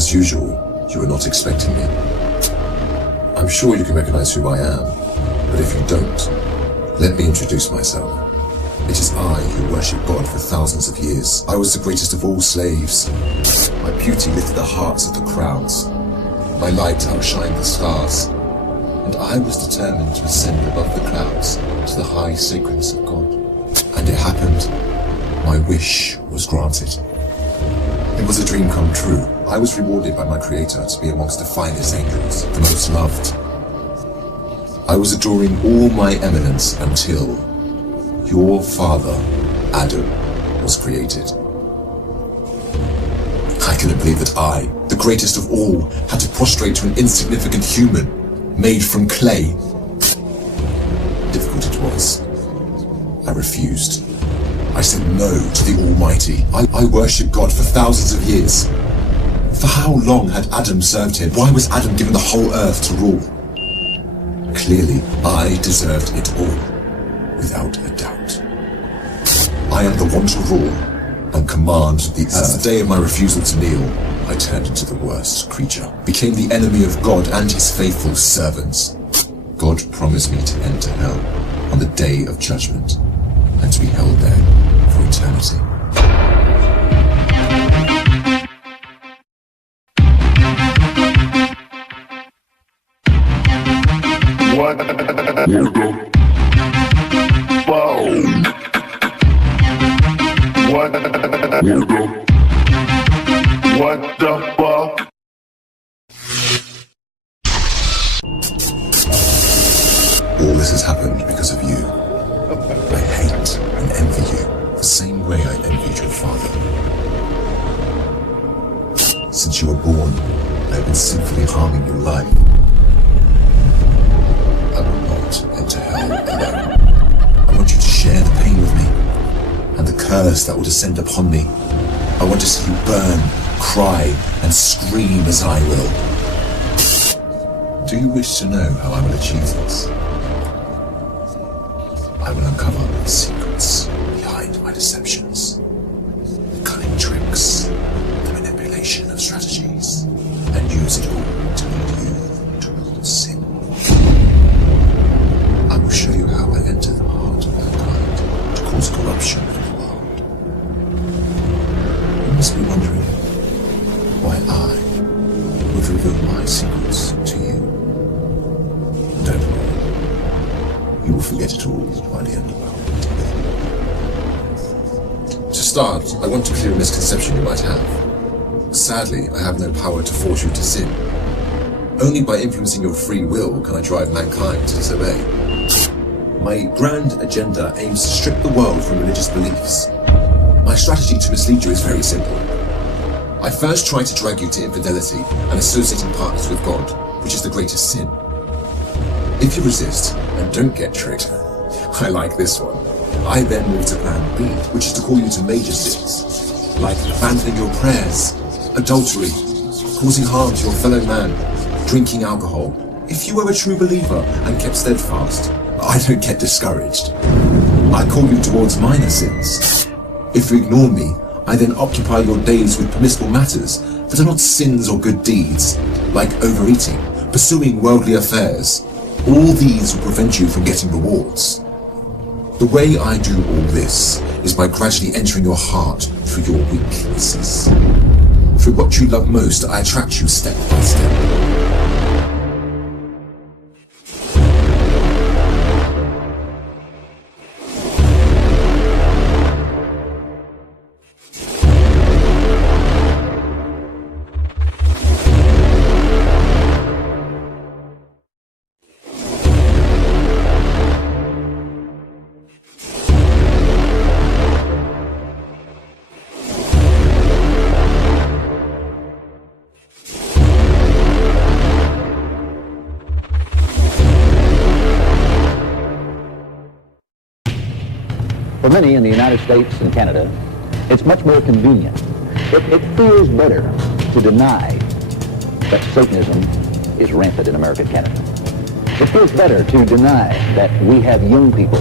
As usual, you were not expecting me. I'm sure you can recognize who I am, but if you don't, let me introduce myself. It is I who worship God for thousands of years. I was the greatest of all slaves. My beauty lifted the hearts of the crowds. My light outshined the stars. And I was determined to ascend above the clouds to the high sacredness of God. And it happened. My wish was granted. It was a dream come true. I was rewarded by my Creator to be amongst the finest angels, the most loved. I was adoring all my eminence until your father, Adam, was created. I couldn't believe that I, the greatest of all, had to prostrate to an insignificant human made from clay. Difficult it was. I refused. I said no to the Almighty. I worshipped God for thousands of years. For how long had Adam served him? Why was Adam given the whole earth to rule? Clearly, I deserved it all, without a doubt. I am the one to rule and command the earth. Since the day of my refusal to kneel, I turned into the worst creature, became the enemy of God and his faithful servants. God promised me to enter hell on the day of judgment and to be held there for eternity. What the What the fuck? All this has happened because of you. I hate and envy you the same way I envied your father. Since you were born, I have been sinfully harming your life. I will not enter hell alone. I want you to share the pain with me and the curse that will descend upon me. I want to see you burn, cry, and scream as I will. Do you wish to know how I will achieve this? I will uncover the secrets behind my deceptions, the cunning tricks, the manipulation of strategies, and use it all to lead you towards sin. I will show you how I enter the heart of mankind to cause corruption in the world. You must be wondering why I would reveal my secrets to you. Don't worry, you will forget it all by the end of our life. To start, I want to clear a misconception you might have. Sadly, I have no power to force you to sin. Only by influencing your free will can I drive mankind to disobey. My grand agenda aims to strip the world from religious beliefs. My strategy to mislead you is very simple. I first try to drag you to infidelity and associating partners with God, which is the greatest sin. If you resist and don't get tricked, I like this one. I then move to plan B, which is to call you to major sins, like abandoning your prayers, adultery, causing harm to your fellow man, drinking alcohol. If you were a true believer and kept steadfast, I don't get discouraged. I call you towards minor sins. If you ignore me, I then occupy your days with permissible matters that are not sins or good deeds, like overeating, pursuing worldly affairs. All these will prevent you from getting rewards. The way I do all this is by gradually entering your heart through your weaknesses. Through what you love most, I attract you step by step. For many in the United States and Canada, it's much more convenient. It feels better to deny that Satanism is rampant in America and Canada. It feels better to deny that we have young people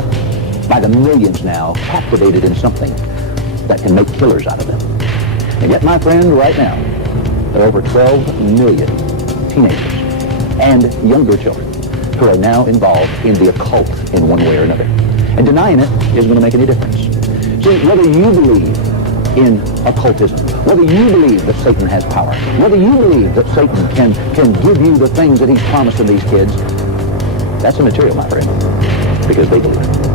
by the millions now captivated in something that can make killers out of them. And yet, my friend, right now, there are over 12 million teenagers and younger children who are now involved in the occult in one way or another. And denying it isn't going to make any difference. See, whether you believe in occultism, whether you believe that Satan has power, whether you believe that Satan can give you the things that he's promising these kids, that's immaterial, my friend, because they believe it.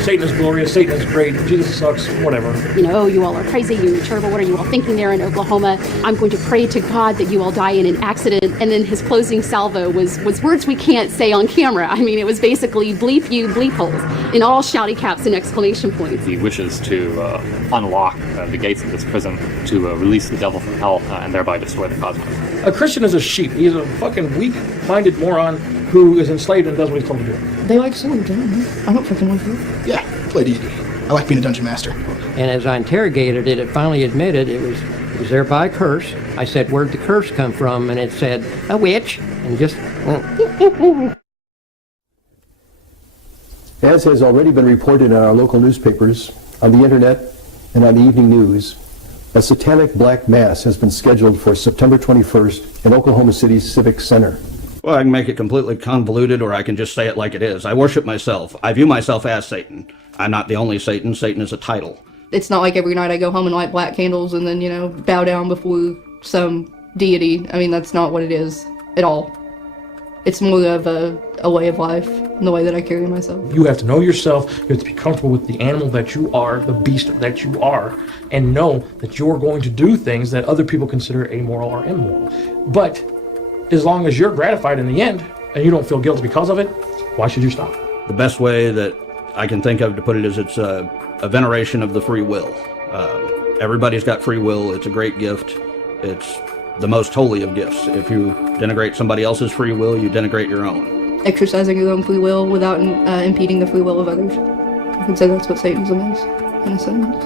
Satan is glorious, Satan is great, Jesus sucks, whatever. You know, oh, you all are crazy, you're terrible, what are you all thinking there in Oklahoma? I'm going to pray to God that you all die in an accident. And then his closing salvo was words we can't say on camera. I mean, it was basically bleep you, bleep holes, in all shouty caps and exclamation points. He wishes to unlock the gates of this prison to release the devil from hell and thereby destroy the cosmos. A Christian is a sheep. He's a fucking weak-minded moron who is enslaved and does what he's told to do. They like swords, I don't fucking like you. Yeah, play D&D. I like being a dungeon master. And as I interrogated it, it finally admitted it was there by a curse. I said, where'd the curse come from? And it said, a witch. And just... As has already been reported in our local newspapers, on the internet, and on the evening news, a satanic black mass has been scheduled for September 21st in Oklahoma City's Civic Center. Well, I can make it completely convoluted, or I can just say it like it is. I worship myself. I view myself as Satan. I'm not the only Satan. Satan is a title. It's not like every night I go home and light black candles and then, bow down before some deity. I mean, that's not what it is at all. It's more of a way of life and the way that I carry myself. You have to know yourself. You have to be comfortable with the animal that you are, the beast that you are, and know that you're going to do things that other people consider amoral or immoral. But as long as you're gratified in the end and you don't feel guilty because of it, why should you stop? The best way that I can think of to put it is it's a veneration of the free will. Everybody's got free will. It's a great gift. It's the most holy of gifts. If you denigrate somebody else's free will, you denigrate your own. Exercising your own free will without impeding the free will of others. I would say that's what Satanism is, in a sentence.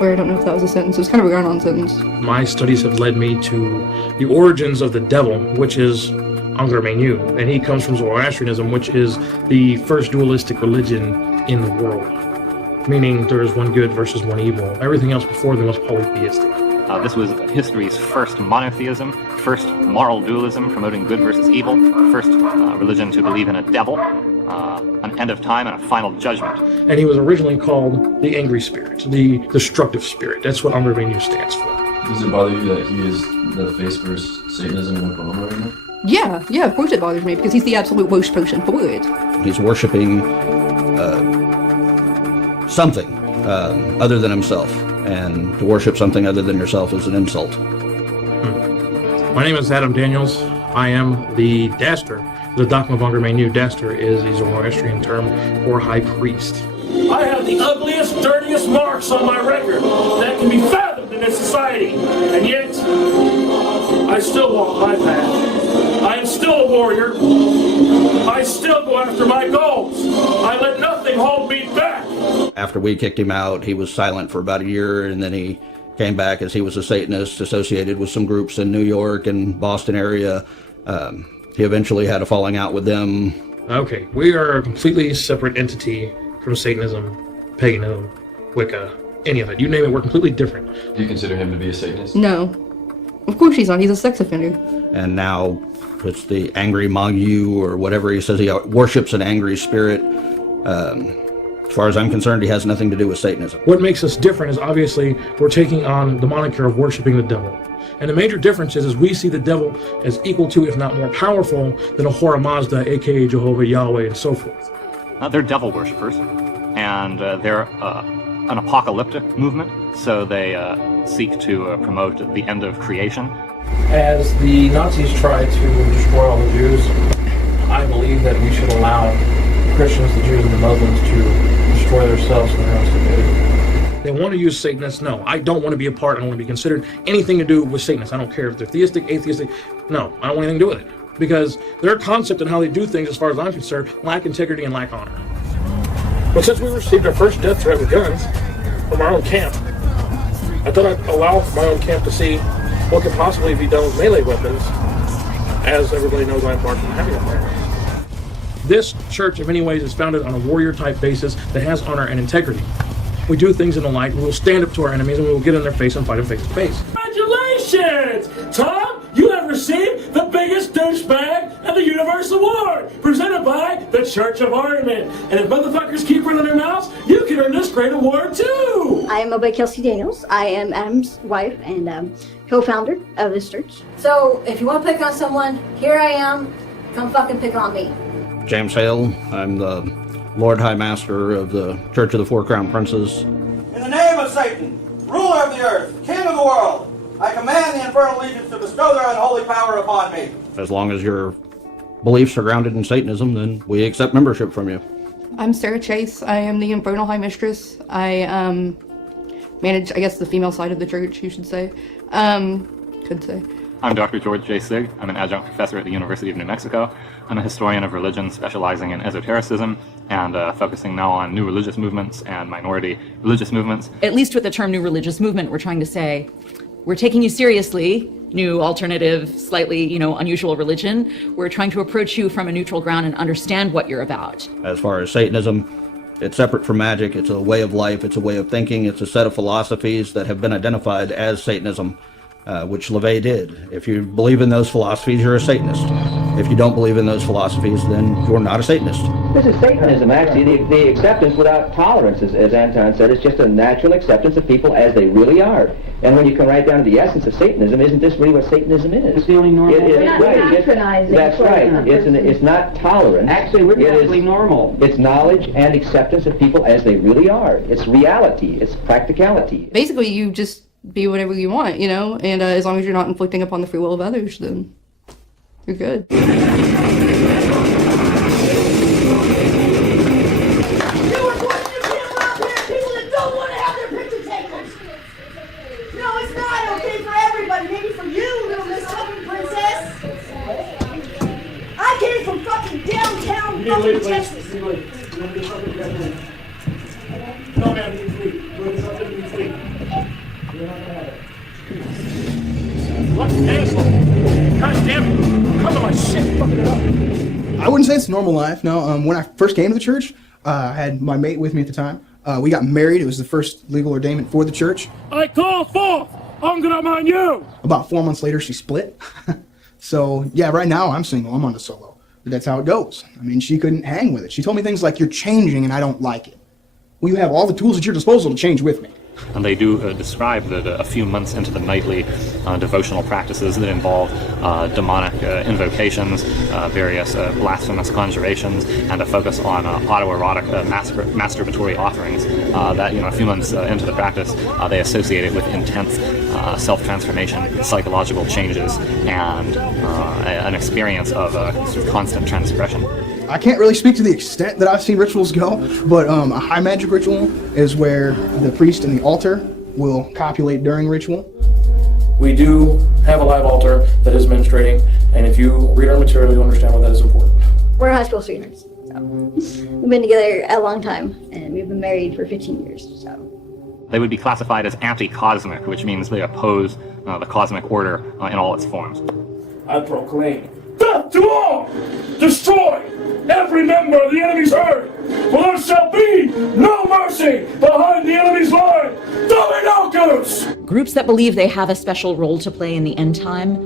Or I don't know if that was a sentence. It was kind of a run-on sentence. My studies have led me to the origins of the devil, which is Angkor Menu, and he comes from Zoroastrianism, which is the first dualistic religion in the world, meaning there is one good versus one evil. Everything else before them was polytheistic. This was history's first monotheism, first moral dualism promoting good versus evil, first religion to believe in a devil, an end of time, and a final judgment. And he was originally called the angry spirit, the destructive spirit. That's what Angkor Menu stands for. Does it bother you that he is the face for Satanism in Oklahoma right now? Yeah, of course it bothers me, because he's the absolute worst person for it. He's worshiping something other than himself, and to worship something other than yourself is an insult. My name is Adam Daniels. I am the Daster. The Dogma of Angkor Menu. Daster is a Zoroastrian term for high priest. I have the ugliest, dirtiest marks on my record that can be fathomed in this society, and yet I still walk my path. I am still a warrior. I still go after my goals. I let nothing hold me back. After we kicked him out, he was silent for about a year, and then he came back as he was a Satanist associated with some groups in New York and Boston area. He eventually had a falling out with them. Okay, we are a completely separate entity from Satanism, paganism, Wicca, any of it. You name it, we're completely different. Do you consider him to be a Satanist? No. Of course he's not. He's a sex offender. And now it's the angry Mongu or whatever. He says he worships an angry spirit. As far as I'm concerned, he has nothing to do with Satanism. What makes us different is obviously we're taking on the moniker of worshiping the devil. And the major difference is we see the devil as equal to, if not more powerful, than a Ahura Mazda, aka Jehovah, Yahweh, and so forth. They're devil worshippers, and they're an apocalyptic movement, so they seek to promote the end of creation. As the Nazis tried to destroy all the Jews, I believe that we should allow the Christians, the Jews, and the Muslims to destroy themselves and their own stupidity. They want to use Satanists. No, I don't want to be a part. I don't want to be considered anything to do with Satanists. I don't care if they're theistic, atheistic. No, I don't want anything to do with it. Because their concept and how they do things, as far as I'm concerned, lack integrity and lack honor. But since we received our first death threat with guns from our own camp, I thought I'd allow my own camp to see what could possibly be done with melee weapons, as everybody knows I'm far from having a firearm. This church, in many ways, is founded on a warrior-type basis that has honor and integrity. We do things in the light. We will stand up to our enemies, and we will get in their face and fight them face to face. Congratulations! Tom, you have received the biggest douchebag of the Universe Award, presented by the Church of Ornament. And if motherfuckers keep running their mouths, you can earn this great award too! I am Obey Kelsey Daniels. I am Adam's wife and co-founder of this church. So if you want to pick on someone, here I am. Come fucking pick on me. James Hale. I'm the Lord High Master of the Church of the Four Crown Princes. In the name of Satan, ruler of the earth, king of the world, I command the infernal legions to bestow their unholy power upon me. As long as your beliefs are grounded in Satanism, then we accept membership from you. I'm Sarah Chase. I am the Infernal High Mistress. I manage, I guess, the female side of the church, you should say. Could say. I'm Dr. George J. Sigg. I'm an adjunct professor at the University of New Mexico. I'm a historian of religion specializing in esotericism and focusing now on new religious movements and minority religious movements. At least with the term new religious movement, we're trying to say, we're taking you seriously, new, alternative, slightly, unusual religion. We're trying to approach you from a neutral ground and understand what you're about. As far as Satanism, it's separate from magic. It's a way of life. It's a way of thinking. It's a set of philosophies that have been identified as Satanism, which LaVey did. If you believe in those philosophies, you're a Satanist. If you don't believe in those philosophies, then you're not a Satanist. This is Satanism, actually, the acceptance without tolerance, as Anton said. It's just a natural acceptance of people as they really are. And when you come right down to the essence of Satanism, isn't this really what Satanism is? It's the only normal. We're not patronizing. That's right. It's not tolerance. Actually, we're perfectly normal. It's knowledge and acceptance of people as they really are. It's reality. It's practicality. Basically, you just be whatever you want, and as long as you're not inflicting upon the free will of others, then you're good. Downtown fucking Texas. No, man, you can leave. We're something you can leave. You're not gonna have it. What an asshole. God damn it. Come to my shit. Fucking it up. I wouldn't say it's normal life, no. When I first came to the church, I had my mate with me at the time. We got married. It was the first legal ordainment for the church. I call forth. I'm gonna mind you. About 4 months later, she split. So, yeah, right now I'm single. I'm on the solo. But that's how it goes. I mean, she couldn't hang with it. She told me things like, you're changing and I don't like it. Well, you have all the tools at your disposal to change with me. And they do describe that a few months into the nightly devotional practices that involve demonic invocations, various blasphemous conjurations, and a focus on autoerotic masturbatory offerings, that a few months into the practice, they associate it with intense self-transformation, psychological changes, and an experience of sort of constant transgression. I can't really speak to the extent that I've seen rituals go, but a high magic ritual is where the priest and the altar will copulate during ritual. We do have a live altar that is menstruating, and if you read our material, you'll understand why that is important. We're high school sweethearts. So we've been together a long time, and we've been married for 15 years. So They would be classified as anti-cosmic, which means they oppose the cosmic order in all its forms. I proclaim death to all! Destroy every member of the enemy's herd! For there shall be no mercy behind the enemy's line! Dominocus! Groups that believe they have a special role to play in the end time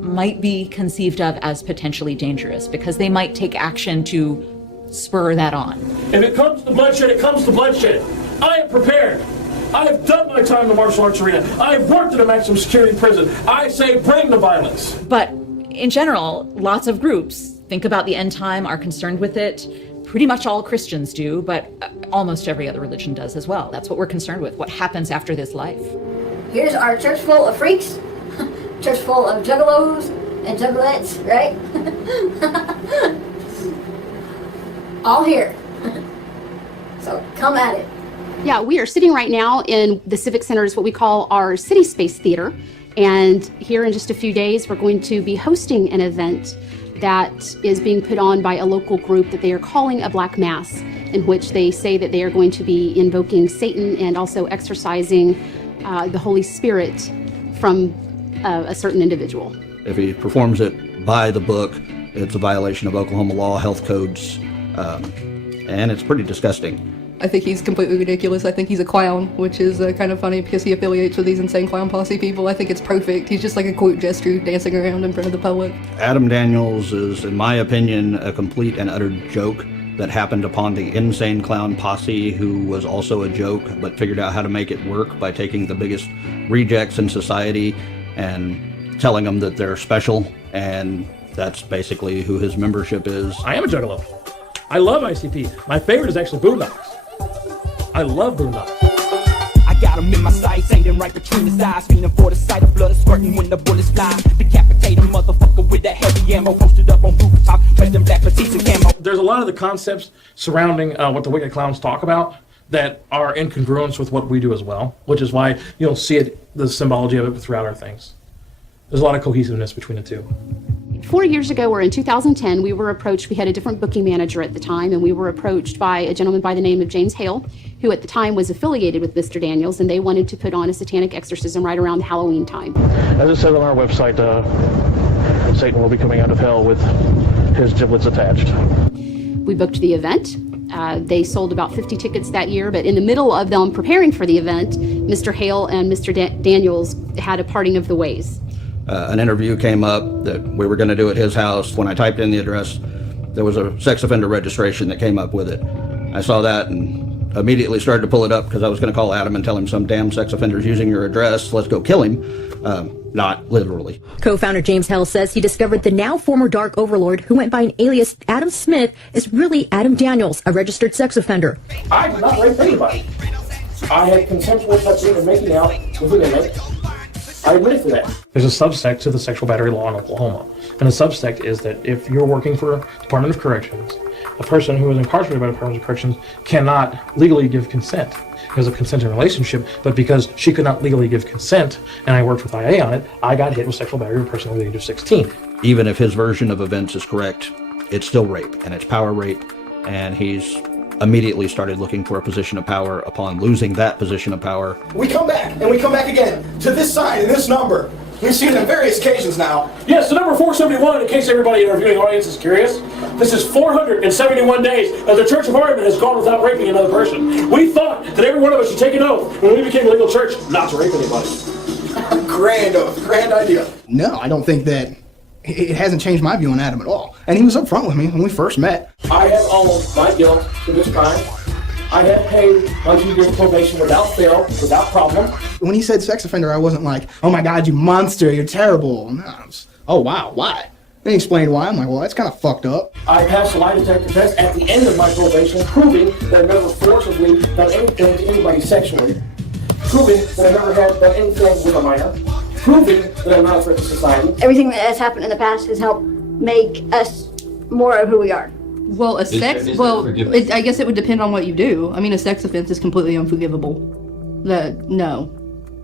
might be conceived of as potentially dangerous because they might take action to spur that on. If it comes to bloodshed, it comes to bloodshed. I am prepared. I have done my time in the martial arts arena. I have worked in a maximum security prison. I say bring the violence. But in general, lots of groups think about the end time, are concerned with it. Pretty much all Christians do, but almost every other religion does as well. That's what we're concerned with, what happens after this life. here's our church full of freaks, church full of juggalos and juggalettes, right? All here. So come at it. Yeah, we are sitting right now in the Civic Center's what we call our City Space Theater. And here in just a few days, we're going to be hosting an event that is being put on by a local group that they are calling a Black Mass, in which they say that they are going to be invoking Satan and also exorcising the Holy Spirit from a certain individual. If he performs it by the book, it's a violation of Oklahoma law, health codes, and it's pretty disgusting. I think he's completely ridiculous. I think he's a clown, which is kind of funny because he affiliates with these insane clown posse people. I think it's perfect. He's just like a quote jester dancing around in front of the public. Adam Daniels is, in my opinion, a complete and utter joke that happened upon the insane clown posse, who was also a joke but figured out how to make it work by taking the biggest rejects in society and telling them that they're special, and that's basically who his membership is. I am a juggalo. I love ICP. My favorite is actually Boondocks. I love Boondocks. I got him in my sights, aiming right between his eyes, feeling for the sight of blood squirting when the bullets fly. Decapitate a motherfucker with that heavy ammo, posted up on rooftop, dressed in black petite and camo. There's a lot of the concepts surrounding what the Wicked Clowns talk about that are in congruence with what we do as well, which is why you'll see it, the symbology of it throughout our things. There's a lot of cohesiveness between the two. 4 years ago, or in 2010, we were approached. We had a different booking manager at the time, and we were approached by a gentleman by the name of James Hale, who at the time was affiliated with Mr. Daniels, and they wanted to put on a satanic exorcism right around Halloween time. As it says on our website, Satan will be coming out of hell with his giblets attached. We booked the event. They sold about 50 tickets that year, but in the middle of them preparing for the event, Mr. Hale and Mr. Daniels had a parting of the ways. An interview came up that we were going to do at his house. When I typed in the address, there was a sex offender registration that came up with it. I saw that and immediately started to pull it up because I was going to call Adam and tell him some damn sex offender's using your address. Let's go kill him. Not literally. Co-founder James Hell says he discovered the now former Dark Overlord, who went by an alias Adam Smith, is really Adam Daniels, a registered sex offender. I did not rape anybody. I had consensual touching and making out with an inmate. I admit to that. There's a subsect to the sexual battery law in Oklahoma. And the subsect is that if you're working for Department of Corrections, a person who is incarcerated by the Department of Corrections cannot legally give consent because of consent in relationship, but because she could not legally give consent, and I worked with IA on it, I got hit with sexual battery of a person over the age of 16. Even if his version of events is correct, it's still rape, and it's power rape, and he's immediately started looking for a position of power upon losing that position of power. We come back, and we come back again to this sign and this number. We've seen it on various occasions now. Yes, the number 471, in case everybody in our viewing audience is curious. This is 471 days that the Church of Oregon has gone without raping another person. We thought that every one of us should take an oath when we became a legal church not to rape anybody. Grand oath, grand idea. No, I don't think that it hasn't changed my view on Adam at all. And he was up front with me when we first met. I have owned my guilt to this crime. I have paid my 2 years probation without fail, without problem. When he said sex offender, I wasn't like, oh my God, you monster, you're terrible. No, I was, oh wow, why? Then he explained why. I'm like, well, that's kind of fucked up. I passed a lie detector test at the end of my probation, proving that I've never forcibly done anything to anybody sexually, proving that I've never had done anything with a minor, proving that I'm not a threat to society. Everything that has happened in the past has helped make us more of who we are. Well, I guess it would depend on what you do. I mean, a sex offense is completely unforgivable. No.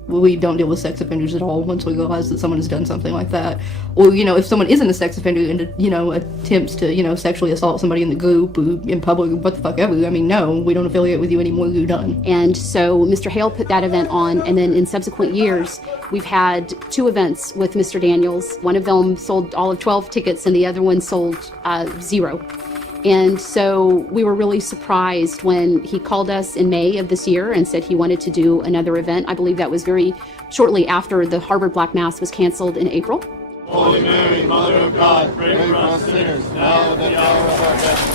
We don't deal with sex offenders at all once we realize that someone has done something like that. Or, if someone isn't a sex offender and, attempts to, sexually assault somebody in the group, in public, what the fuck ever, I mean, no, we don't affiliate with you anymore, you're done. And so Mr. Hale put that event on, and then in subsequent years, we've had 2 events with Mr. Daniels. One of them sold all of 12 tickets, and the other one sold 0. And so we were really surprised when he called us in May of this year and said he wanted to do another event. I believe that was very shortly after the Harvard Black Mass was canceled in April. Holy Mary, Mother of God, pray for us sinners, now and at the hour of our death.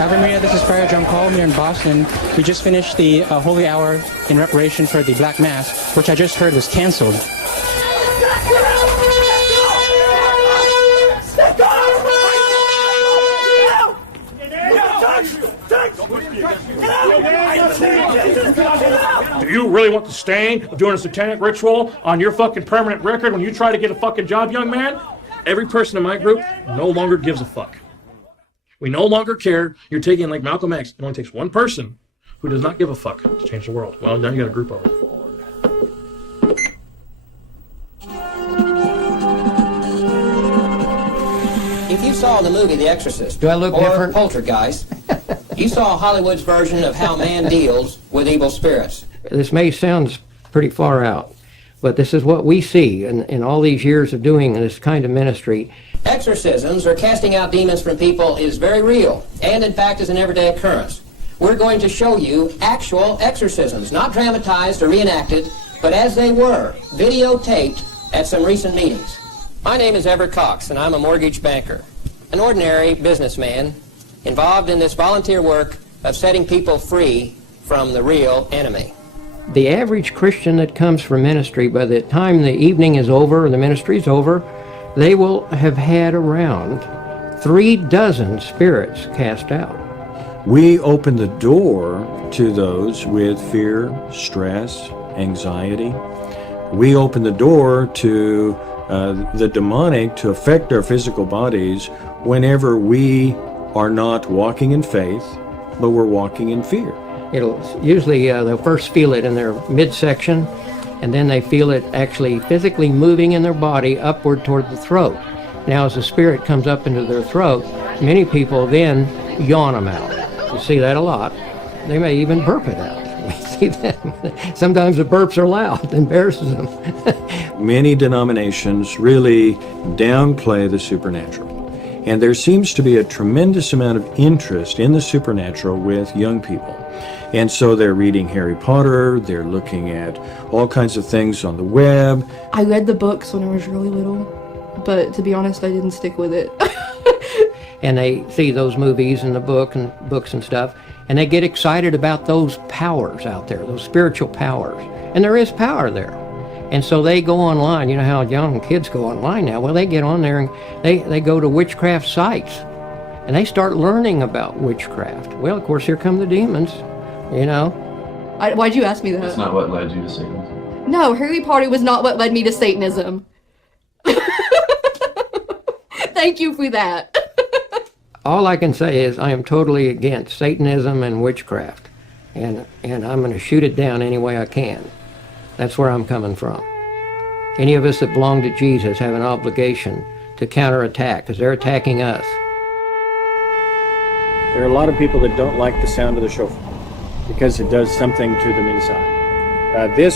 Ave Maria, this is Friar John Paul here in Boston. We just finished the Holy Hour in reparation for the Black Mass, which I just heard was canceled. Do you really want the stain of doing a satanic ritual on your fucking permanent record when you try to get a fucking job, young man? Every person in my group no longer gives a fuck. We no longer care. You're taking, like Malcolm X, it only takes one person who does not give a fuck to change the world. Well, now you got a group of them. If you saw the movie The Exorcist, Do I look or different? Poltergeist, you saw Hollywood's version of how man deals with evil spirits. This may sound pretty far out, but this is what we see in all these years of doing this kind of ministry. Exorcisms, or casting out demons from people, is very real, and in fact is an everyday occurrence. We're going to show you actual exorcisms, not dramatized or reenacted, but as they were, videotaped at some recent meetings. My name is Everett Cox, and I'm a mortgage banker, an ordinary businessman involved in this volunteer work of setting people free from the real enemy. The average Christian that comes for ministry, by the time the evening is over and the ministry is over, they will have had around 36 spirits cast out. We open the door to those with fear, stress, anxiety. We open the door to the demonic to affect our physical bodies whenever we are not walking in faith, but we're walking in fear. It'll usually, they'll first feel it in their midsection, and then they feel it actually physically moving in their body upward toward the throat. Now, as the spirit comes up into their throat, many people then yawn them out. You see that a lot. They may even burp it out. We see that. Sometimes the burps are loud, it embarrasses them. Many denominations really downplay the supernatural. And there seems to be a tremendous amount of interest in the supernatural with young people. And so they're reading Harry Potter, they're looking at all kinds of things on the web. I read the books when I was really little, but to be honest, I didn't stick with it. And they see those movies and the books and stuff, and they get excited about those powers out there, those spiritual powers. And there is power there. And so they go online. You know how young kids go online now? Well, they get on there and they go to witchcraft sites, and they start learning about witchcraft. Well, of course, here come the demons, you know. Why'd you ask me that? That's not what led you to Satanism. No, Harry Potter was not what led me to Satanism. Thank you for that. All I can say is I am totally against Satanism and witchcraft, and I'm going to shoot it down any way I can. That's where I'm coming from. Any of us that belong to Jesus have an obligation to counterattack, because they're attacking us. There are a lot of people that don't like the sound of the shofar because it does something to them inside. This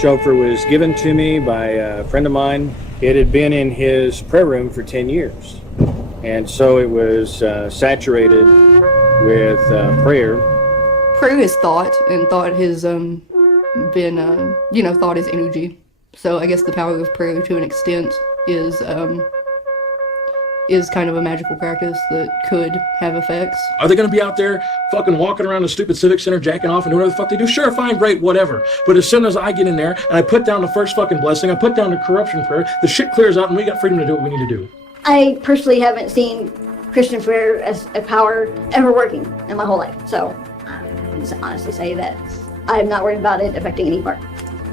shofar was given to me by a friend of mine. It had been in his prayer room for 10 years. And so it was saturated with prayer. Prayer is thought, and thought has been, thought is energy. So I guess the power of prayer, to an extent, is kind of a magical practice that could have effects. Are they going to be out there fucking walking around the stupid civic center, jacking off and doing whatever the fuck they do? Sure, fine, great, whatever. But as soon as I get in there and I put down the first fucking blessing, I put down the corruption prayer, the shit clears out and we got freedom to do what we need to do. I personally haven't seen Christian prayer as a power ever working in my whole life. So I can just honestly say that I'm not worried about it affecting any part.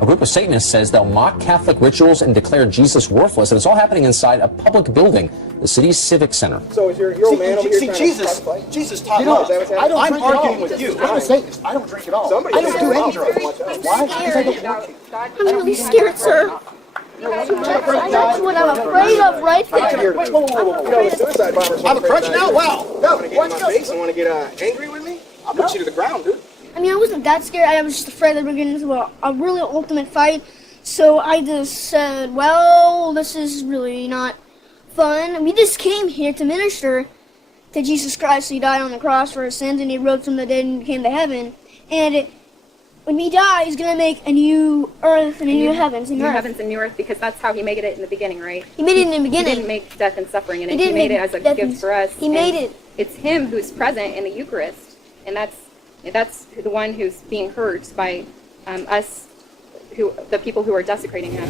A group of Satanists says they'll mock Catholic rituals and declare Jesus worthless, and it's all happening inside a public building, the city's civic center. So is your old man over here Jesus taught love. I'm arguing with you. I'm a Satanist. I don't drink at all. I don't do any drugs. Why? Because I don't want to. I'm really scared, sir. That's what I'm afraid of right there. Whoa. Suicide bombers. I have a crutch now? Wow. No, want to get in my face and want to get angry with me? I'll put you to the ground, dude. I mean, I wasn't that scared. I was just afraid that we were getting into a really ultimate fight. So I just said, well, this is really not fun. We just came here to minister to Jesus Christ. He died on the cross for our sins, and he rose from the dead and came to heaven. And when he died, he's going to make a new earth and a new heavens and new earth. Heavens and new earth, because that's how he made it in the beginning, right? He made it in the beginning. He didn't make death and suffering in it. He made it as a gift for us. He made it. It's him who's present in the Eucharist, and that's the one who's being hurt by us, the people who are desecrating him.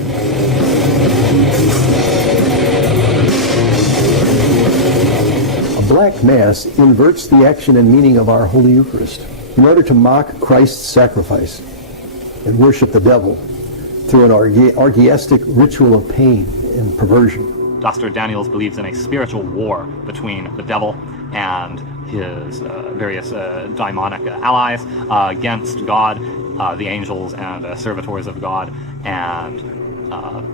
A black mass inverts the action and meaning of our Holy Eucharist in order to mock Christ's sacrifice and worship the devil through an orgiastic ritual of pain and perversion. Dr. Daniels believes in a spiritual war between the devil and his various demonic allies against God, the angels and servitors of God, and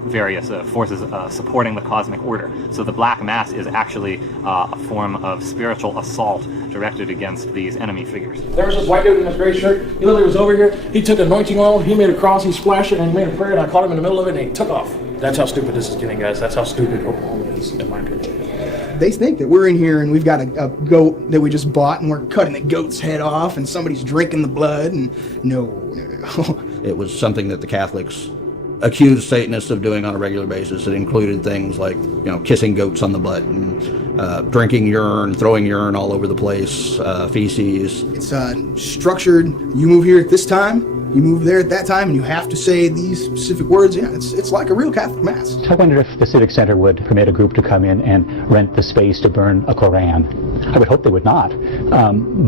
various forces supporting the cosmic order. So the Black Mass is actually a form of spiritual assault directed against these enemy figures. There was this white dude in this gray shirt. He literally was over here. He took anointing oil, he made a cross, he splashed it, and he made a prayer, and I caught him in the middle of it, and he took off. That's how stupid this is getting, guys. That's how stupid Oklahoma is. happens at my church. They think that we're in here and we've got a goat that we just bought and we're cutting the goat's head off and somebody's drinking the blood, and no. It was something that the Catholics accused Satanists of doing on a regular basis. It included things like, kissing goats on the butt and drinking urine, throwing urine all over the place, feces. It's structured. You move here at this time, you move there at that time, and you have to say these specific words. Yeah, it's like a real Catholic Mass. I wondered if the Civic Center would permit a group to come in and rent the space to burn a Koran. I would hope they would not,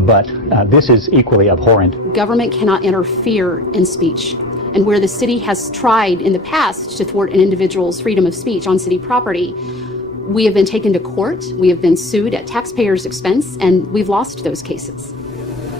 but this is equally abhorrent. Government cannot interfere in speech. And where the city has tried in the past to thwart an individual's freedom of speech on city property, we have been taken to court, we have been sued at taxpayers' expense, and we've lost those cases.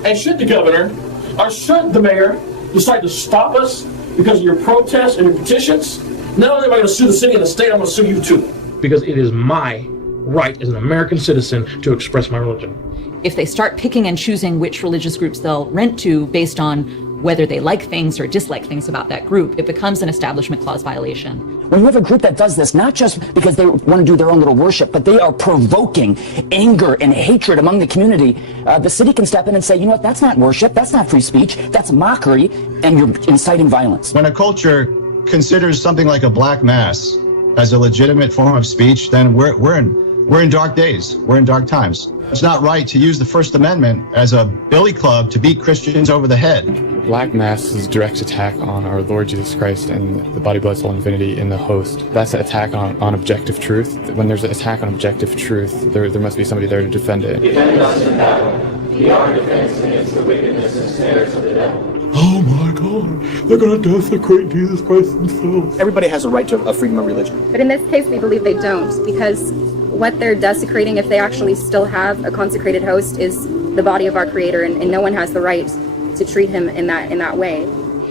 And should the governor, or should the mayor, decide to stop us because of your protests and your petitions, not only am I going to sue the city and the state, I'm going to sue you too. Because it is my right as an American citizen to express my religion. If they start picking and choosing which religious groups they'll rent to based on whether they like things or dislike things about that group, it becomes an Establishment Clause violation. When you have a group that does this, not just because they want to do their own little worship, but they are provoking anger and hatred among the community, the city can step in and say, you know what, that's not worship, that's not free speech, that's mockery, and you're inciting violence. When a culture considers something like a black mass as a legitimate form of speech, then we're in dark days, we're in dark times. It's not right to use the First Amendment as a billy club to beat Christians over the head. Black Mass is a direct attack on our Lord Jesus Christ and the body, blood, soul, and divinity in the host. That's an attack on objective truth. When there's an attack on objective truth, there must be somebody there to defend it. Defend us in battle. Be our defense against the wickedness and snares of the devil. Oh my God, they're going to desecrate Jesus Christ themselves. Everybody has a right to a freedom of religion. But in this case, we believe they don't, because what they're desecrating, if they actually still have a consecrated host, is the body of our Creator, and no one has the right to treat him in that way.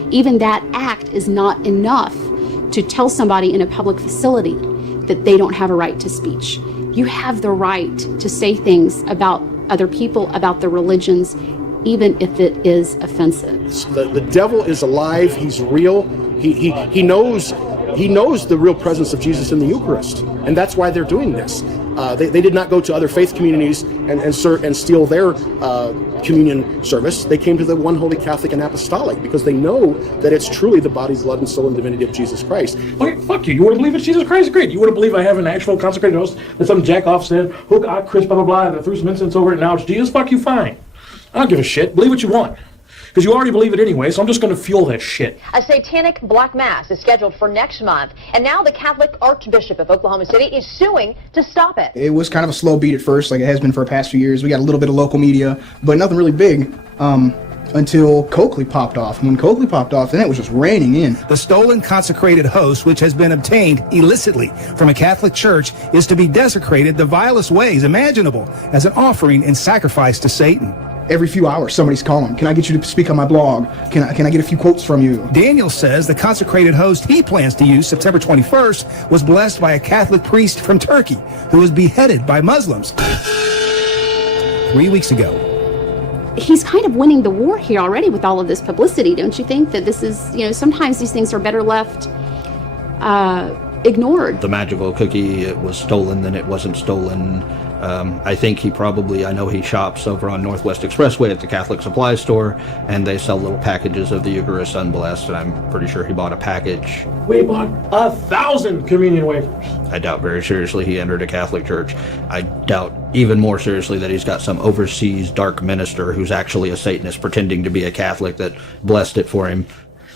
Even that act is not enough to tell somebody in a public facility that they don't have a right to speech. You have the right to say things about other people, about their religions, even if it is offensive. The devil is alive. He's real. He knows the real presence of Jesus in the Eucharist, and that's why they're doing this. They did not go to other faith communities and steal their communion service. They came to the one holy Catholic and Apostolic because they know that it's truly the body, blood, and soul and divinity of Jesus Christ. Okay, fuck you. You want to believe it's Jesus Christ? Great. You want to believe I have an actual consecrated host that some jack off said, hook, Chris, blah, blah, blah, and I threw some incense over it, and now it's Jesus? Fuck you, fine. I don't give a shit. Believe what you want. Because you already believe it anyway, so I'm just going to fuel that shit. A satanic black mass is scheduled for next month, and now the Catholic Archbishop of Oklahoma City is suing to stop it. It was kind of a slow beat at first, like it has been for the past few years. We got a little bit of local media, but nothing really big until Coakley popped off. And when Coakley popped off, then it was just raining in. The stolen consecrated host, which has been obtained illicitly from a Catholic church, is to be desecrated the vilest ways imaginable as an offering and sacrifice to Satan. Every few hours, somebody's calling. Can I get you to speak on my blog? Can I get a few quotes from you? Daniel says the consecrated host he plans to use September 21st was blessed by a Catholic priest from Turkey who was beheaded by Muslims 3 weeks ago. He's kind of winning the war here already with all of this publicity, don't you think? That this is, sometimes these things are better left ignored. The magical cookie, it was stolen, then it wasn't stolen. I think I know he shops over on Northwest Expressway at the Catholic Supply Store, and they sell little packages of the Eucharist unblessed, and I'm pretty sure he bought a package. We bought 1,000 communion wafers. I doubt very seriously he entered a Catholic church. I doubt even more seriously that he's got some overseas dark minister who's actually a Satanist pretending to be a Catholic that blessed it for him.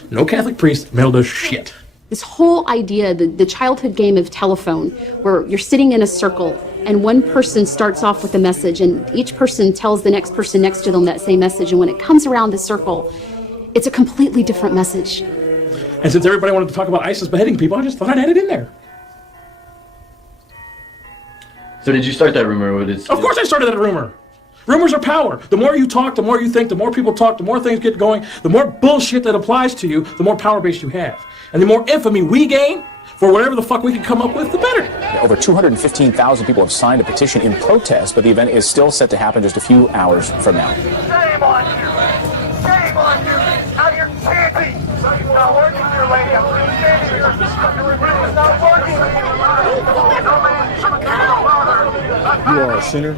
No Catholic priest mailed us shit. This whole idea, the childhood game of telephone, where you're sitting in a circle and one person starts off with a message and each person tells the next person next to them that same message, and when it comes around the circle, it's a completely different message. And since everybody wanted to talk about ISIS beheading people, I just thought I'd add it in there. So did you start that rumor? Of course I started that rumor. Rumors are power. The more you talk, the more you think, the more people talk, the more things get going, the more bullshit that applies to you, the more power base you have. And the more infamy we gain for whatever the fuck we can come up with, the better. Over 215,000 people have signed a petition in protest, but the event is still set to happen just a few hours from now. Shame on you! Shame on you! Out of your panties! It's not working for your lady. I'm standing here. It's not working. No man. You are a sinner.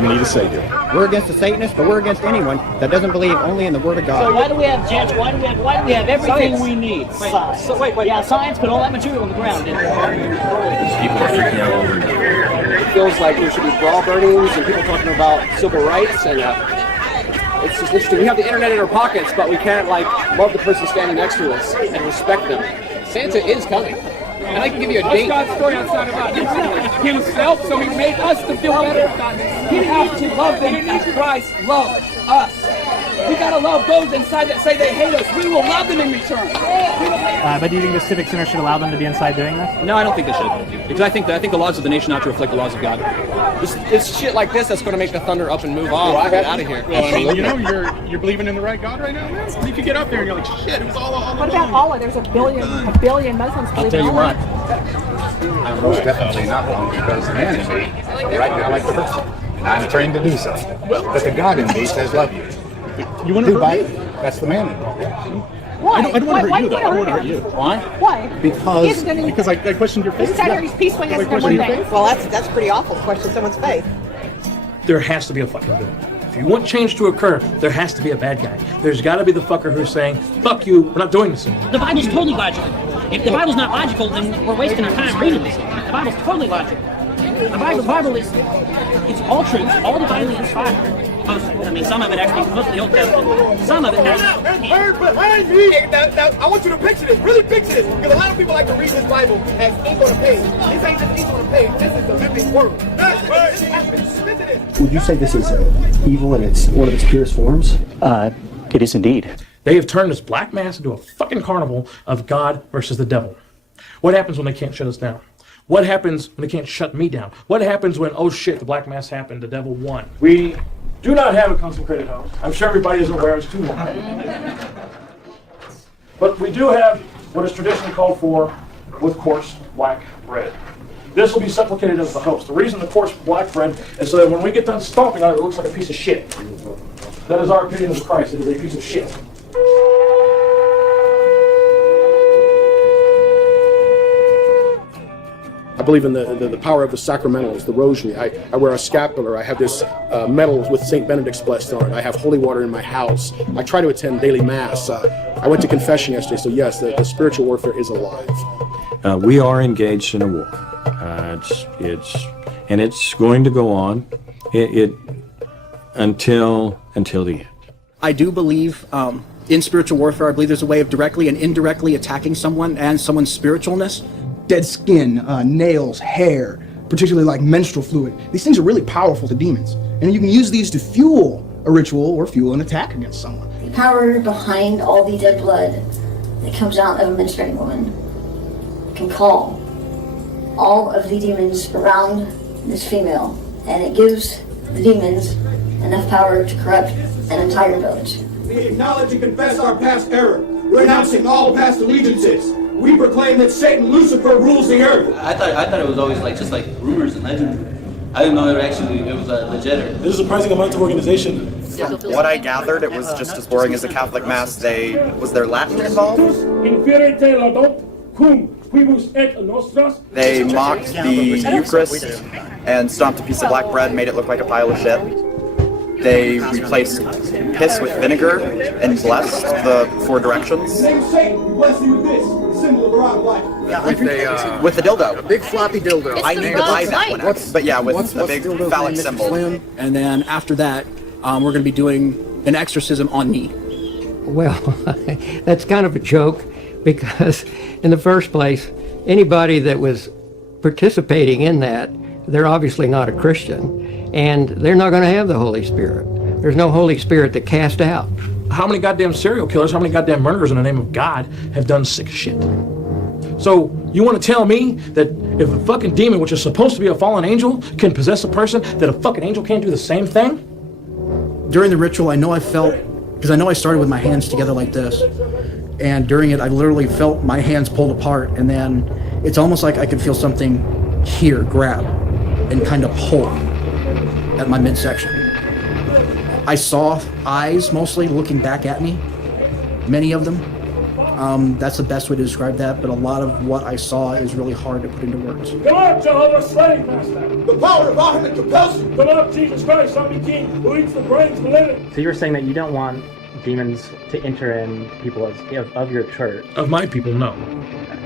You need a Savior. We're against the Satanists, but we're against anyone that doesn't believe only in the Word of God. So why do we have jets? Why do we have everything we need? Science. Wait. Yeah, science put all that material on the ground, didn't it? People are freaking out over it. It feels like there should be bra burnings and people talking about civil rights, and it's just interesting. We have the internet in our pockets, but we can't love the person standing next to us and respect them. Santa is coming. And I can give you a date. God's story outside about himself, so he made us to feel better. We have to love them as Christ loved us. We gotta love those inside that say they hate us. We will love them in return. But do you think the Civic Center should allow them to be inside doing this? No, I don't think they should. Because I think the laws of the nation ought to reflect the laws of God. It's shit like this that's going to make the thunder up and move off and get out of here. Well, I mean, you're believing in the right God right now, man. If you get up there and you're like, shit, it was all What about Allah? There's a billion Muslims believe in Allah. I'm most definitely not wrong because the man in me, right now, like the person, and I'm trained to do so. But the God in me says, love you. You want to hurt me? That's the man in me. Why? I don't want to hurt you, though. I don't want to hurt you. Why? Because I questioned your faith. This Saturday's peace swing has been one thing. Well, that's pretty awful to question someone's faith. There has to be a fucking villain. If you want change to occur, there has to be a bad guy. There's got to be the fucker who's saying, fuck you, we're not doing this anymore. The Bible's totally logical. If the Bible's not logical, then we're wasting our time reading this. The Bible's totally logical. The Bible is, it's all truth, all divinely inspired. I mean, some of it actually, most of the Old Testament, some of it Now, behind me. Now, I want you to picture this, really picture this, because a lot of people like to read this Bible as ink on a page. This ain't just ink on a page, this is the living word. Would you say this is evil in its one of its purest forms? It is indeed. They have turned this black mass into a fucking carnival of God versus the devil. What happens when they can't shut us down? What happens when they can't shut me down? What happens when, oh shit, the black mass happened, the devil won? We do not have a consecrated host. I'm sure everybody is aware it's too long. But we do have what is traditionally called for with coarse black bread. This will be supplicated as the host. The reason the coarse black bread is so that when we get done stomping on it, it looks like a piece of shit. That is our opinion of Christ. It is a piece of shit. I believe in the power of the sacramentals, the rosary. I wear a scapular. I have this medal with St. Benedict's blessed on it. I have holy water in my house. I try to attend daily mass. I went to confession yesterday, so yes, the spiritual warfare is alive. We are engaged in a war. It's going to go on until the end. I do believe in spiritual warfare. I believe there's a way of directly and indirectly attacking someone and someone's spiritualness. Dead skin, nails, hair, particularly like menstrual fluid. These things are really powerful to demons. And you can use these to fuel a ritual or fuel an attack against someone. The power behind all the dead blood that comes out of a menstruating woman can calm all of the demons around this female, and it gives the demons enough power to corrupt an entire village. We acknowledge and confess our past error, renouncing all past allegiances. We proclaim that Satan, Lucifer, rules the earth. I thought it was always just like rumors and legends. I didn't know it was legit. There's a surprising amount of organization. From what I gathered, it was just as boring as a Catholic Mass. Was there Latin involved? They mocked the Eucharist and stomped a piece of black bread, made it look like a pile of shit. They replaced piss with vinegar and blessed the 4 directions. Name Satan, we bless you with this, the symbol of erotic life. With the dildo. A big floppy dildo. I need to buy that one. But yeah, with a big phallic symbol. And then after that, we're going to be doing an exorcism on me. Well, that's kind of a joke because in the first place, anybody that was participating in that, they're obviously not a Christian. And they're not going to have the Holy Spirit. There's no Holy Spirit to cast out. How many goddamn serial killers, how many goddamn murderers in the name of God have done sick shit? So you want to tell me that if a fucking demon, which is supposed to be a fallen angel, can possess a person, that a fucking angel can't do the same thing? During the ritual, I know I felt, because I know I started with my hands together like this, and during it, I literally felt my hands pulled apart, and then it's almost like I could feel something here grab and kind of pull at my midsection. I saw eyes mostly looking back at me, many of them. That's the best way to describe that, but a lot of what I saw is really hard to put into words. Come on, Jehovah, slave master. The power of Ahmed compels you. Come on, Jesus Christ, Son King, who eats the brains of the living. So you're saying that you don't want demons to enter in people of your church? Of my people, no.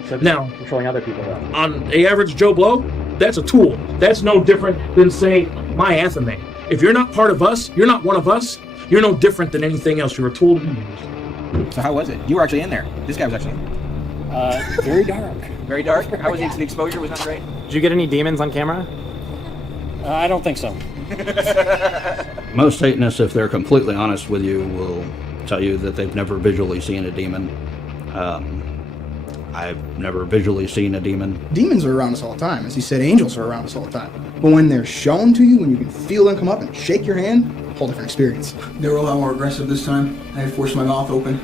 So now, controlling other people, though. On the average Joe Blow, that's a tool. That's no different than, say, my antheme. If you're not part of us, you're not one of us, you're no different than anything else. You're a tool to be used. So how was it? You were actually in there. This guy was actually Very dark. very dark. How was the exposure? Was not great. Did you get any demons on camera? I don't think so. Most Satanists, if they're completely honest with you, will tell you that they've never visually seen a demon. I've never visually seen a demon. Demons are around us all the time. As he said, angels are around us all the time. But when they're shown to you, when you can feel them come up and shake your hand, whole different experience. They were a lot more aggressive this time. I forced my mouth open.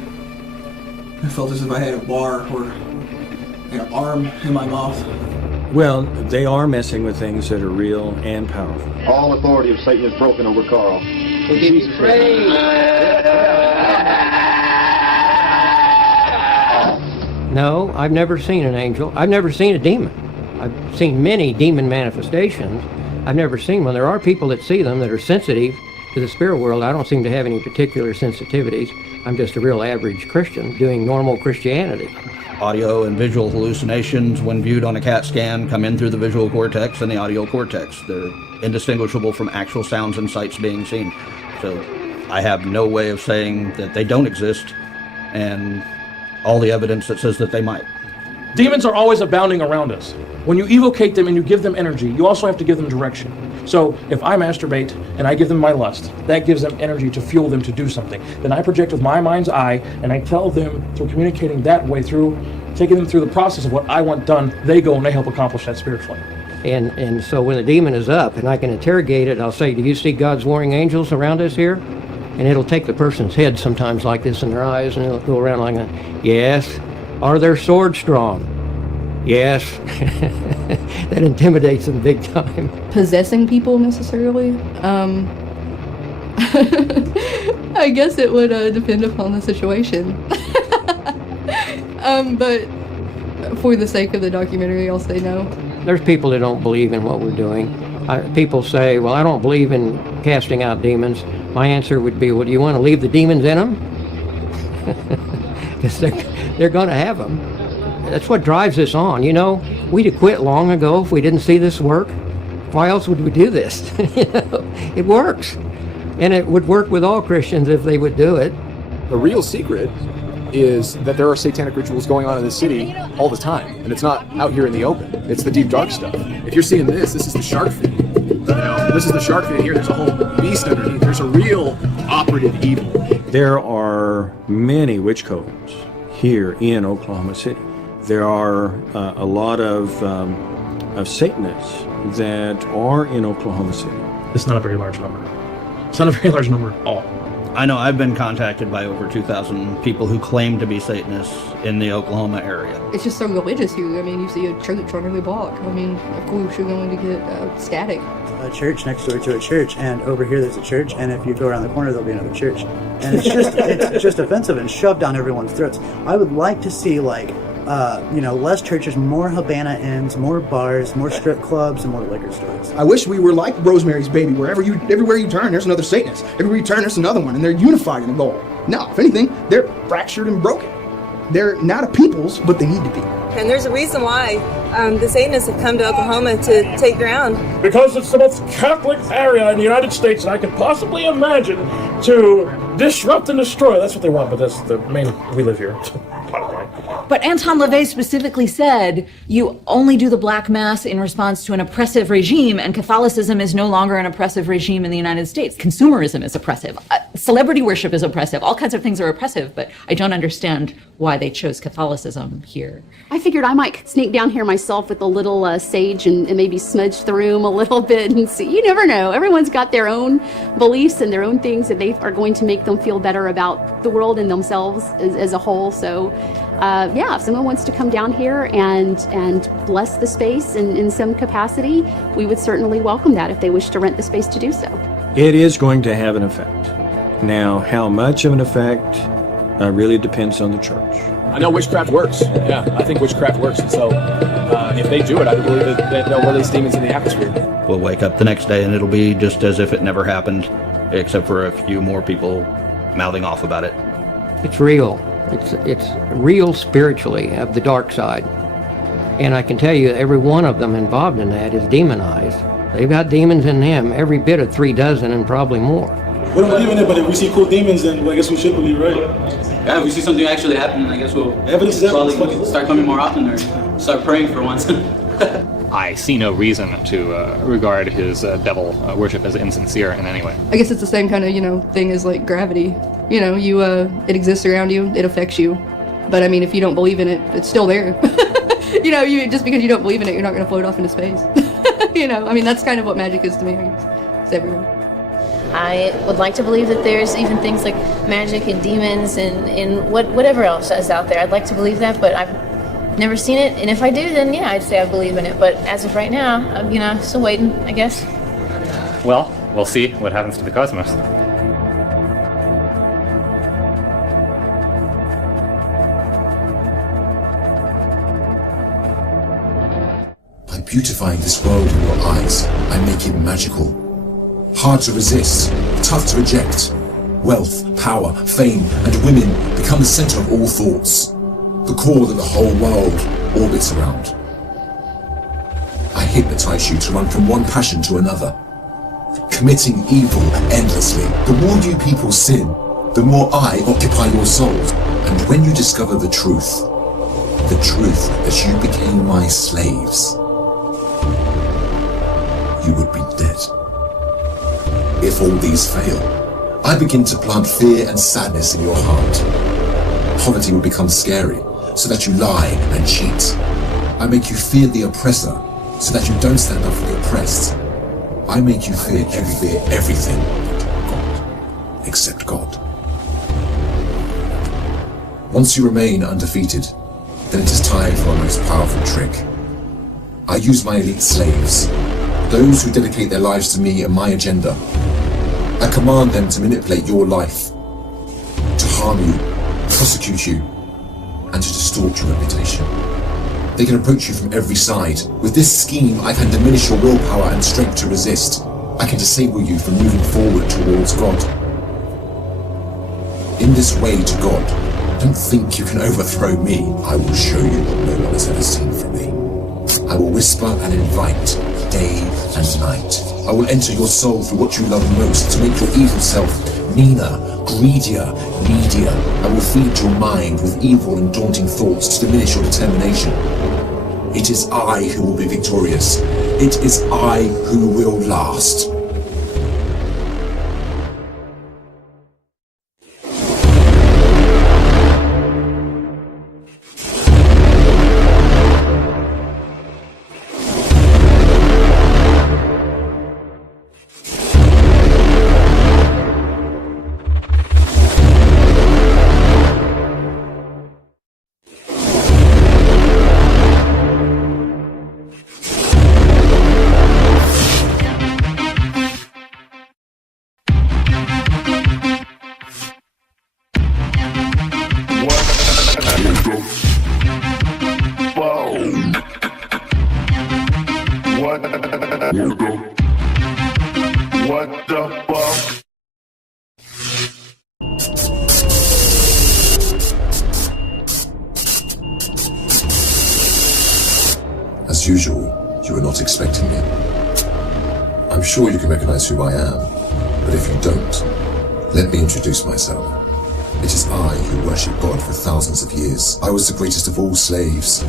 I felt as if I had a bar or an arm in my mouth. Well, they are messing with things that are real and powerful. All authority of Satan is broken over Carl. We give you praise. No, I've never seen an angel. I've never seen a demon. I've seen many demon manifestations. I've never seen one. There are people that see them that are sensitive to the spirit world. I don't seem to have any particular sensitivities. I'm just a real average Christian doing normal Christianity. Audio and visual hallucinations, when viewed on a CAT scan, come in through the visual cortex and the audio cortex. They're indistinguishable from actual sounds and sights being seen. So I have no way of saying that they don't exist, and all the evidence that says that they might. Demons are always abounding around us. When you evocate them and you give them energy, you also have to give them direction. So if I masturbate and I give them my lust, that gives them energy to fuel them to do something. Then I project with my mind's eye and I tell them through communicating that way, through taking them through the process of what I want done, they go and they help accomplish that spiritually. And so when the demon is up and I can interrogate it, I'll say, do you see God's warring angels around us here? And it'll take the person's head sometimes like this in their eyes, and it'll go around like that. Yes. Are their swords strong? Yes. That intimidates them big time. Possessing people necessarily? I guess it would depend upon the situation. But for the sake of the documentary, I'll say no. There's people that don't believe in what we're doing. People say, well, I don't believe in casting out demons. My answer would be, well, do you want to leave the demons in them? Because they're going to have them. That's what drives us on. You know, we'd have quit long ago if we didn't see this work. Why else would we do this? You know, it works. And it would work with all Christians if they would do it. The real secret is that there are satanic rituals going on in the city all the time, and it's not out here in the open. It's the deep dark stuff. If you're seeing this is the shark fin. This is the shark fin here. There's a whole beast underneath. There's a real operative evil. There are many witch covens here in Oklahoma City. There are a lot of Satanists that are in Oklahoma City. It's not a very large number. It's not a very large number at all. I know I've been contacted by over 2,000 people who claim to be Satanists in the Oklahoma area. It's just so religious here. I mean, you see a church on every block. I mean, of course you're going to get static. A church next door to a church, and over here there's a church, and if you go around the corner there'll be another church. And it's just offensive and shoved down everyone's throats. I would like to see less churches, more Habana Inns, more bars, more strip clubs, and more liquor stores. I wish we were like Rosemary's Baby, where everywhere you turn, there's another Satanist. Everywhere you turn, there's another one, and they're unified in the goal. No, if anything, they're fractured and broken. They're not a people's, but they need to be. And there's a reason why the Satanists have come to Oklahoma to take ground. Because it's the most Catholic area in the United States that I could possibly imagine to disrupt and destroy. That's what they want, but that's the main, we live here. But Anton LaVey specifically said you only do the Black Mass in response to an oppressive regime, and Catholicism is no longer an oppressive regime in the United States. Consumerism is oppressive. Celebrity worship is oppressive. All kinds of things are oppressive, but I don't understand why they chose Catholicism here. I figured I might sneak down here myself with a little sage and maybe smudge the room a little bit and see. You never know. Everyone's got their own beliefs and their own things that they are going to make them feel better about the world and themselves as a whole. So if someone wants to come down here and bless the space in some capacity, we would certainly welcome that if they wish to rent the space to do so. It is going to have an effect. Now, how much of an effect really depends on the church. I know witchcraft works. Yeah, I think witchcraft works. And so if they do it, I believe that they'll release demons in the atmosphere. We'll wake up the next day and it'll be just as if it never happened, except for a few more people mouthing off about it. It's real. It's real spiritually of the dark side. And I can tell you every one of them involved in that is demonized. They've got demons in them, every bit of 36 and probably more. We don't believe in it, but if we see cool demons, then I guess we should believe, right? Yeah, if we see something actually happen, I guess we'll probably start coming more often or start praying for once. I see no reason to regard his devil worship as insincere in any way. I guess it's the same kind of, thing as like gravity. It exists around you, it affects you. But I mean, if you don't believe in it, it's still there. Just because you don't believe in it, you're not going to float off into space. That's kind of what magic is to me, I guess. It's everywhere. I would like to believe that there's even things like magic and demons and whatever else is out there. I'd like to believe that, but I've never seen it. And if I do, then yeah, I'd say I believe in it. But as of right now, I'm still waiting, I guess. Well, we'll see what happens to the cosmos. By beautifying this world in your eyes, I make it magical. Hard to resist, tough to reject. Wealth, power, fame, and women become the center of all thoughts, the core that the whole world orbits around. I hypnotize you to run from one passion to another, committing evil endlessly. The more you people sin, the more I occupy your souls. And when you discover the truth that you became my slaves, you would be dead. If all these fail, I begin to plant fear and sadness in your heart. Poverty will become scary, so that you lie and cheat. I make you fear the oppressor, so that you don't stand up for the oppressed. I make you fear everything except God. Once you remain undefeated, then it is time for our most powerful trick. I use my elite slaves, those who dedicate their lives to me and my agenda. I command them to manipulate your life, to harm you, prosecute you, and to distort your reputation. They can approach you from every side. With this scheme, I can diminish your willpower and strength to resist. I can disable you from moving forward towards God. In this way to God, don't think you can overthrow me. I will show you what no one has ever seen from me. I will whisper and invite, day and night. I will enter your soul through what you love most to make your evil self meaner, greedier, needier. I will feed your mind with evil and daunting thoughts to diminish your determination. It is I who will be victorious. It is I who will last. As usual, you were not expecting me. I'm sure you can recognize who I am, but if you don't, let me introduce myself. It is I who worship God for thousands of years. I was the greatest of all slaves.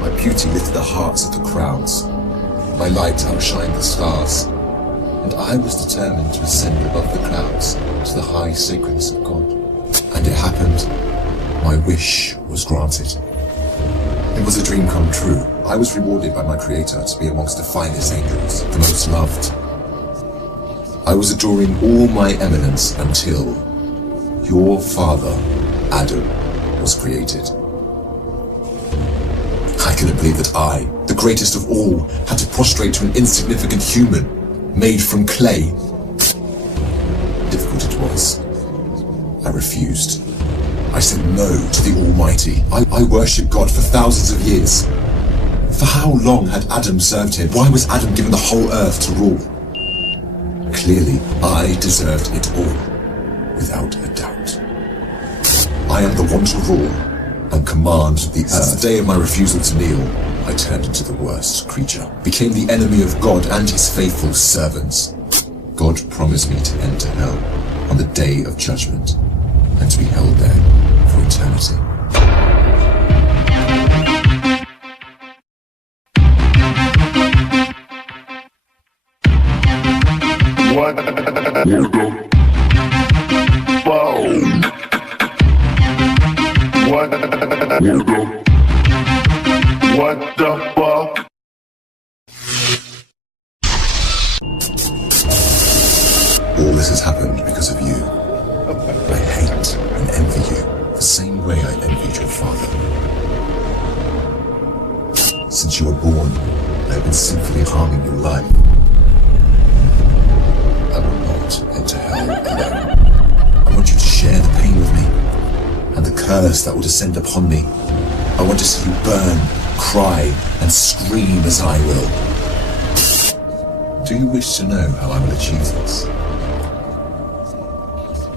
My beauty lifted the hearts of the crowds. My light outshined the stars. And I was determined to ascend above the clouds to the high sacredness of God. And it happened. My wish was granted. It was a dream come true. I was rewarded by my Creator to be amongst the finest angels, the most loved. I was adoring all my eminence until your father, Adam, was created. I couldn't believe that I, the greatest of all, had to prostrate to an insignificant human made from clay. Difficult it was. I refused. I said no to the Almighty. I worshipped God for thousands of years. For how long had Adam served him? Why was Adam given the whole earth to rule? Clearly, I deserved it all, without a doubt. I am the one to rule and command the earth. Since the day of my refusal to kneel, I turned into the worst creature, became the enemy of God and his faithful servants. God promised me to enter hell on the day of judgment and to be held there for eternity. What the fuck? What the fuck? All this has happened because of you. I hate and envy you the same way I envied your father. Since you were born, I have been sinfully harming your life. I will not enter hell alone. I want you to share the pain with me, and the curse that will descend upon me. I want to see you burn, cry, and scream as I will. Do you wish to know how I will achieve this?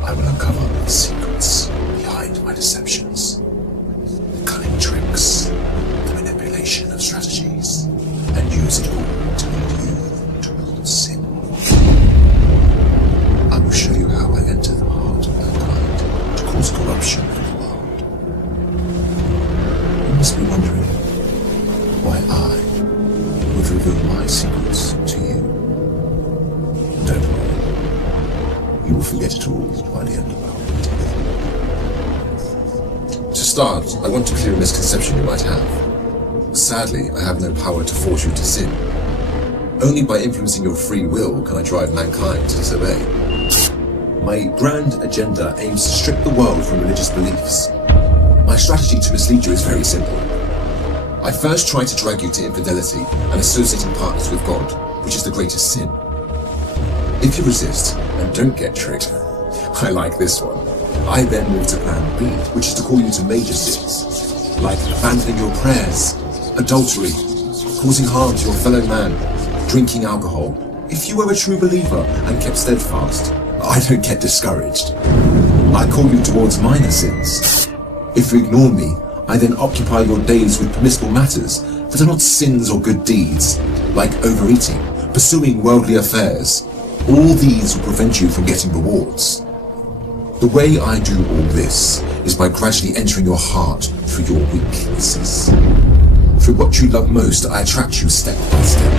I will uncover the secrets behind my deceptions, the cunning tricks, the manipulation of strategies, and use it all to lead you towards sin. I will show you how I enter the heart of mankind to cause corruption in the world. You must be wondering why I would reveal my secrets to you. Don't worry. You will forget it all by the end of our meeting. To start, I want to clear a misconception you might have. Sadly, I have no power to force you to sin. Only by influencing your free will can I drive mankind to disobey. My grand agenda aims to strip the world from religious beliefs. My strategy to mislead you is very simple. I first try to drag you to infidelity and associating partners with God, which is the greatest sin. If you resist and don't get tricked, I like this one. I then move to plan B, which is to call you to major sins, like abandoning your prayers, adultery, causing harm to your fellow man, drinking alcohol. If you were a true believer and kept steadfast, I don't get discouraged. I call you towards minor sins. If you ignore me, I then occupy your days with permissible matters that are not sins or good deeds, like overeating, pursuing worldly affairs. All these will prevent you from getting rewards. The way I do all this is by gradually entering your heart through your weaknesses. Through what you love most, I attract you step by step.